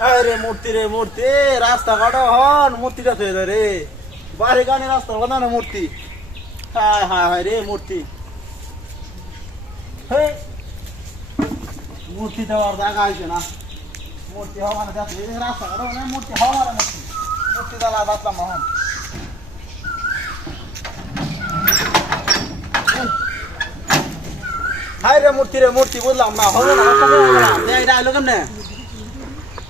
হায় রে মূর্তি রে মূর্তি রাস্তা কাটা হন, মূর্তিটা যায় রে। বাড়ি গানি রাস্তা কথা না মূর্তি? হায় হায় হায় রে মূর্তি। মূর্তি দেওয়ার জায়গা আছে না। মূর্তি হওয়া মানে যাচ্ছে রাস্তা কাটা মানে মূর্তি হওয়া মানে মূর্তি মূর্তি দালা বাঁচলাম মহান হাই রে মূর্তি রে মূর্তি, বুঝলাম না হবে না এটা আইলো কেমনে?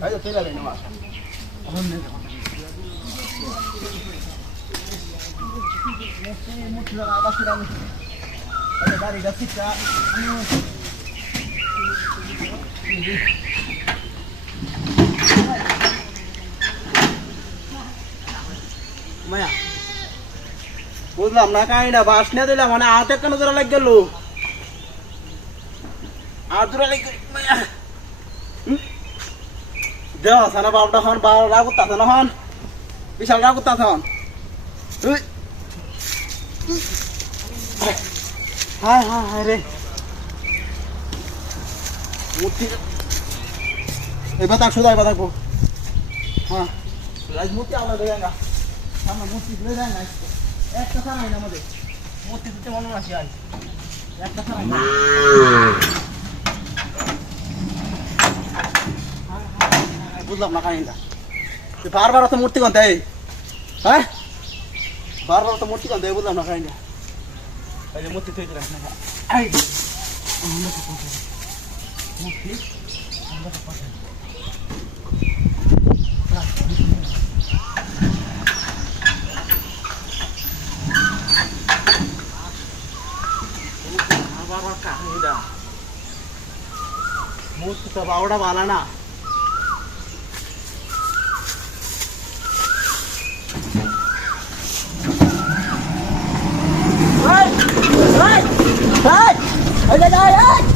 না বাস গাড়িটা ঠিকটা মায়া। বুঝলাম না কাহিনা বাস নিয়ে দিলাম মানে হাতে কেন ধরা লাগ গেল? আর ধরা লাগ দেওয়া আছে না বাবটা হন বা রাগ করতে না হন? বিশাল রাগ করতে হন। হায় হায় হায় রে। এবার তাক শুধু এবার থাকব হ্যাঁ। রাজ মূর্তি আলাদা গা সামনে মূর্তি যায় না। একটা ছাড়াই না আমাদের। মূর্তি দিতে মনে রাখি আজ। একটা ছাড়াই বুঝলাম না কাহিনীটা। বারবার তো মূর্তি কন দেয় হ্যাঁ? বারবার তো মূর্তি কন দেয় বুঝলাম না কাহিনীটা। মূর্তি তৈরি মূর্তি বাবাটা বালা না। 哎呀呀